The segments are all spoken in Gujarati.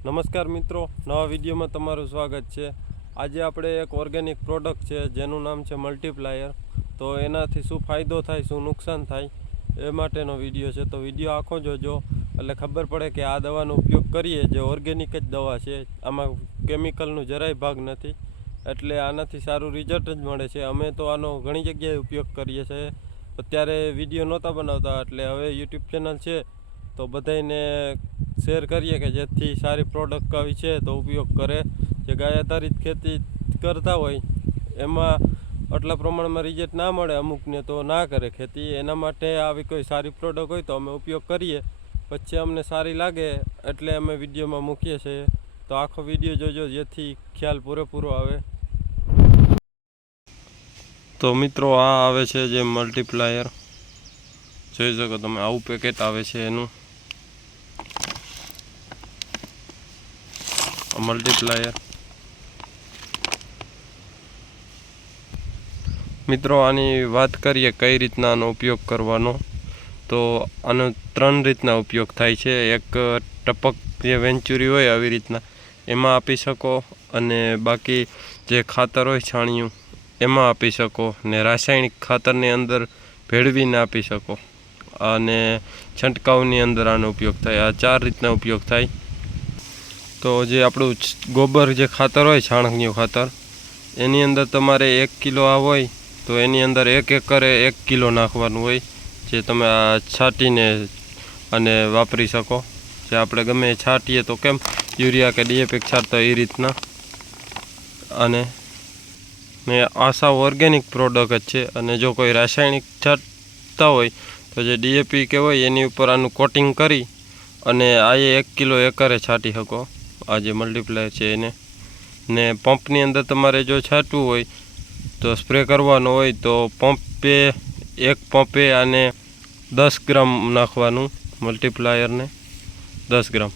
નમસ્કાર મિત્રો, નવા વિડીયોમાં તમારું સ્વાગત છે। આજે આપણે એક ઓર્ગેનિક પ્રોડક્ટ છે જેનું નામ છે મલ્ટીપ્લાયર। તો એનાથી શું ફાયદો થાય, શું નુકસાન થાય એ માટેનો વિડીયો છે। તો વિડીયો આખો જોજો એટલે ખબર પડે કે આ દવાનો ઉપયોગ કરીએ જે ઓર્ગેનિક જ દવા છે, આમાં કેમિકલનું જરાય ભાગ નથી, એટલે આનાથી સારું રિઝલ્ટ જ મળે છે। અમે તો આનો ઘણી જગ્યાએ ઉપયોગ કરીએ છીએ। અત્યારે વિડીયો નહોતા બનાવતા એટલે હવે યુટ્યુબ ચેનલ છે તો બધાને શેર કરીએ કે જેથી સારી પ્રોડક્ટ આવી છે તો ઉપયોગ કરે। જે ગાય આધારિત ખેતી કરતા હોય એમાં આટલા પ્રમાણમાં રિઝલ્ટ ના મળે અમુકને તો ના કરે ખેતી। એના માટે આવી કોઈ સારી પ્રોડક્ટ હોય તો અમે ઉપયોગ કરીએ, પછી અમને સારી લાગે એટલે અમે વિડીયોમાં મૂકીએ છીએ। તો આખો વિડીયો જોજો જેથી ખ્યાલ પૂરેપૂરો આવે। તો મિત્રો આ આવે છે જે મલ્ટીપ્લાયર, જોઈ શકો તમે, આવું પેકેટ આવે છે એનું મલ્ટીપ્લાયર। મિત્રો આની વાત કરીએ કઈ રીતના આનો ઉપયોગ કરવાનો, તો આનો 3 રીતના ઉપયોગ થાય છે। એક ટપક જે વેન્ચુરી હોય આવી રીતના એમાં આપી શકો, અને બાકી જે ખાતર હોય છાણિયું એમાં આપી શકો, ને રાસાયણિક ખાતરની અંદર ભેળવીને આપી શકો, અને છંટકાવની અંદર આનો ઉપયોગ થાય। આ 4 રીતના ઉપયોગ થાય। તો જે આપણું ગોબર જે ખાતર હોય છાણિયું ખાતર, એની અંદર તમારે 1 કિલો આ હોય તો એની અંદર 1 એકરે 1 કિલો નાખવાનું હોય, જે તમે આ છાંટીને અને વાપરી શકો। જે આપણે ગમે છાંટીએ તો કેમ યુરિયા કે DAP છાંટતા એ રીતના। અને ને આ સાવ ઓર્ગેનિક પ્રોડક્ટ જ છે। અને જો કોઈ રાસાયણિક છાંટતા હોય તો જે DAP કે હોય એની ઉપર આનું કોટિંગ કરી અને આ 1 કિલો એકરે છાંટી શકો। આ જે મલ્ટીપ્લાયર છે એને, ને પંપની અંદર તમારે જો છાંટવું હોય તો સ્પ્રે કરવાનો હોય તો એક પંપે આને 10 ગ્રામ નાખવાનું, મલ્ટીપ્લાયરને 10 ગ્રામ।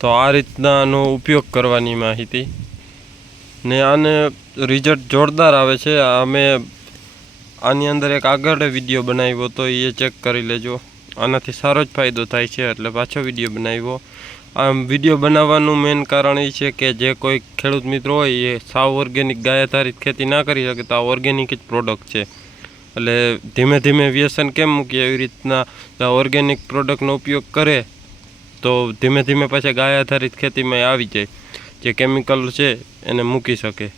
તો આ રીતના આનો ઉપયોગ કરવાની માહિતી, ને આને રિઝલ્ટ જોરદાર આવે છે। અમે આની અંદર એક આગળ વિડીયો બનાવ્યો તો એ ચેક કરી લેજો, આનાથી સારો જ ફાયદો થાય છે એટલે પાછો વિડીયો બનાવ્યો। આમ વિડીયો બનાવવાનું મેઇન કારણ એ છે કે જે કોઈ ખેડૂત મિત્રો હોય એ સાવ ઓર્ગેનિક ગાય આધારિત ખેતી ના કરી શકે તો આ ઓર્ગેનિક જ પ્રોડક્ટ છે, એટલે ધીમે ધીમે વ્યસન કેમ મૂકીએ એવી રીતના ઓર્ગેનિક પ્રોડક્ટનો ઉપયોગ કરે તો ધીમે ધીમે પાછા ગાય આધારિત ખેતીમાં આવી જાય, જે કેમિકલ છે એને મૂકી શકે,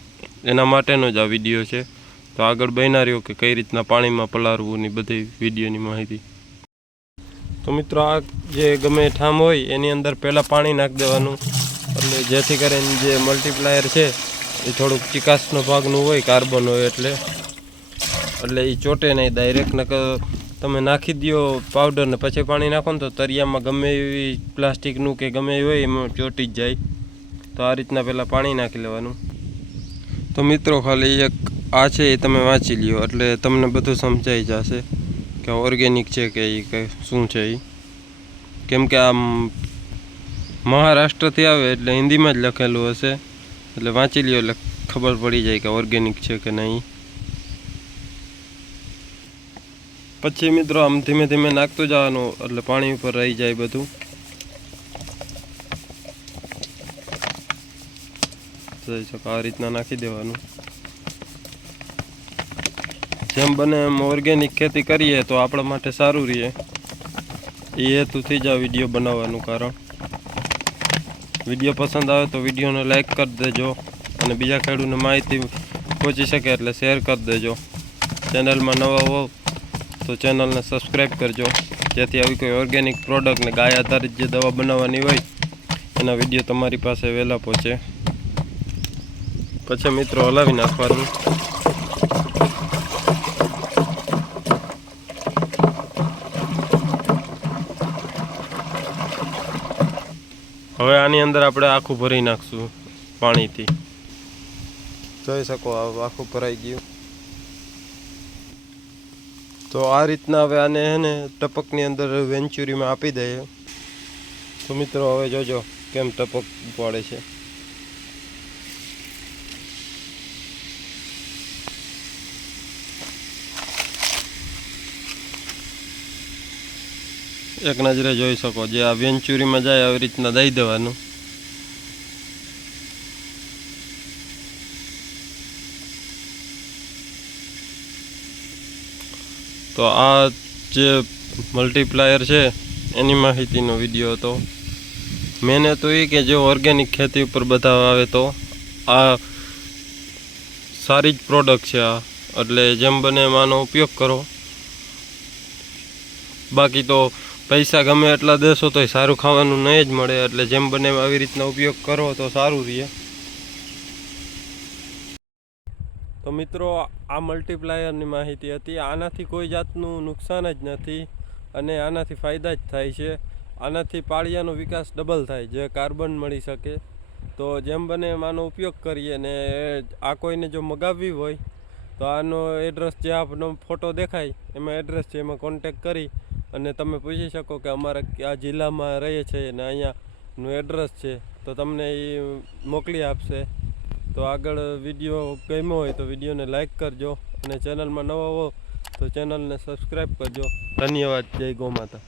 એના માટેનો જ આ વિડીયો છે। તો આગળ બન્યા રહ્યો કે કઈ રીતના પાણીમાં પલાળવું ની બધી વિડીયોની માહિતી। તો મિત્રો આ જે ગમે ઠામ હોય એની અંદર પહેલાં પાણી નાખી દેવાનું, એટલે જેથી કરીને જે મલ્ટીપ્લાયર છે એ થોડુંક ચિકાસનો ભાગનું હોય, કાર્બન હોય, એટલે એ ચોટે નહીં ડાયરેક્ટ। નકર તમે નાખી દો પાવડર ને પછી પાણી નાખો ને તો તરિયામાં ગમે એવી પ્લાસ્ટિકનું કે ગમે એ હોય એમાં ચોટી જ જાય। તો આ રીતના પહેલાં પાણી નાખી લેવાનું। તો મિત્રો ખાલી એક આ છે એ તમે વાંચી લ્યો એટલે તમને બધું સમજાઈ જશે કે ઓર્ગેનિક છે કે એ કંઈ શું છે એ, કેમ કે આમ મહારાષ્ટ્રથી આવે એટલે હિન્દીમાં જ લખેલું હશે, એટલે વાંચી લ્યો એટલે ખબર પડી જાય કે ઓર્ગેનિક છે કે નહીં। પછી મિત્રો આમ ધીમે ધીમે નાખતું જવાનું એટલે પાણી ઉપર રહી જાય બધું। જોઈ શકો આ રીતના નાખી દેવાનું। જેમ બને એમ ઓર્ગેનિક ખેતી કરીએ તો આપણા માટે સારું રહે, એ હેતુથી જ આ વિડીયો બનાવવાનું કારણ। વિડીયો પસંદ આવે તો વિડીયોને લાઈક કરી દેજો, અને બીજા ખેડૂતને માહિતી પહોંચી શકે એટલે શેર કરી દેજો। ચેનલમાં નવા હો તો ચેનલને સબસ્ક્રાઈબ કરજો, જેથી આવી કોઈ ઓર્ગેનિક પ્રોડક્ટ ને ગાય આધારિત જે દવા બનાવવાની હોય એના વિડીયો તમારી પાસે વહેલા પહોંચે। પછી મિત્રો હલાવી નાખવાનું। હવે આની અંદર આપણે આખું ભરી નાખશું પાણીથી, જોઈ શકો આખું ભરાઈ ગયું। તો આ રીતના હવે આને હે ને ટપકની અંદર વેન્ચુરીમાં આપી દઈએ। તો મિત્રો હવે જોજો કેમ ટપક પડે છે। એક નજરે જોઈ શકો, જે આ વેન્ચુરીમાં જાય આવી રીતના દઈ દેવાનું। તો આ જે મલ્ટીપ્લાયર છે એની માહિતીનો વિડીયો હતો. મેને તો એ કે જો ઓર્ગેનિક ખેતી ઉપર બધા આવે તો આ સારી જ પ્રોડક્ટ છે આ, એટલે જેમ બને એમ આનો ઉપયોગ કરો. બાકી તો પૈસા ગમે એટલા દેશો તોય સારું ખાવાનું નહીં જ મળે, એટલે જેમ બને એમ આવી રીતના ઉપયોગ કરો તો સારું રહે. તો મિત્રો આ મલ્ટીપ્લાયરની માહિતી હતી. આનાથી કોઈ જાતનું નુકસાન જ નથી અને આનાથી ફાયદા જ થાય છે. આનાથી પાળિયાનો વિકાસ ડબલ થાય, જે કાર્બન મળી શકે. તો જેમ બને એમ આનો ઉપયોગ કરીએ. ને આ કોઈને જો મગાવવી હોય તો આનો એડ્રેસ જે આપનો ફોટો દેખાય એમાં એડ્રેસ છે, એમાં કોન્ટેક કરી અને તમે પૂછી શકો કે અમારે આ જિલ્લામાં રહીએ છીએ અને અહીંયાનું એડ્રેસ છે, તો તમને એ મોકલી આપશે. તો આગળ વિડીયો ગમ્યો હોય તો વિડીયોને લાઈક કરજો અને ચેનલમાં નવા હો તો ચેનલને સબસ્ક્રાઈબ કરજો. ધન્યવાદ. જય ગૌ માતા.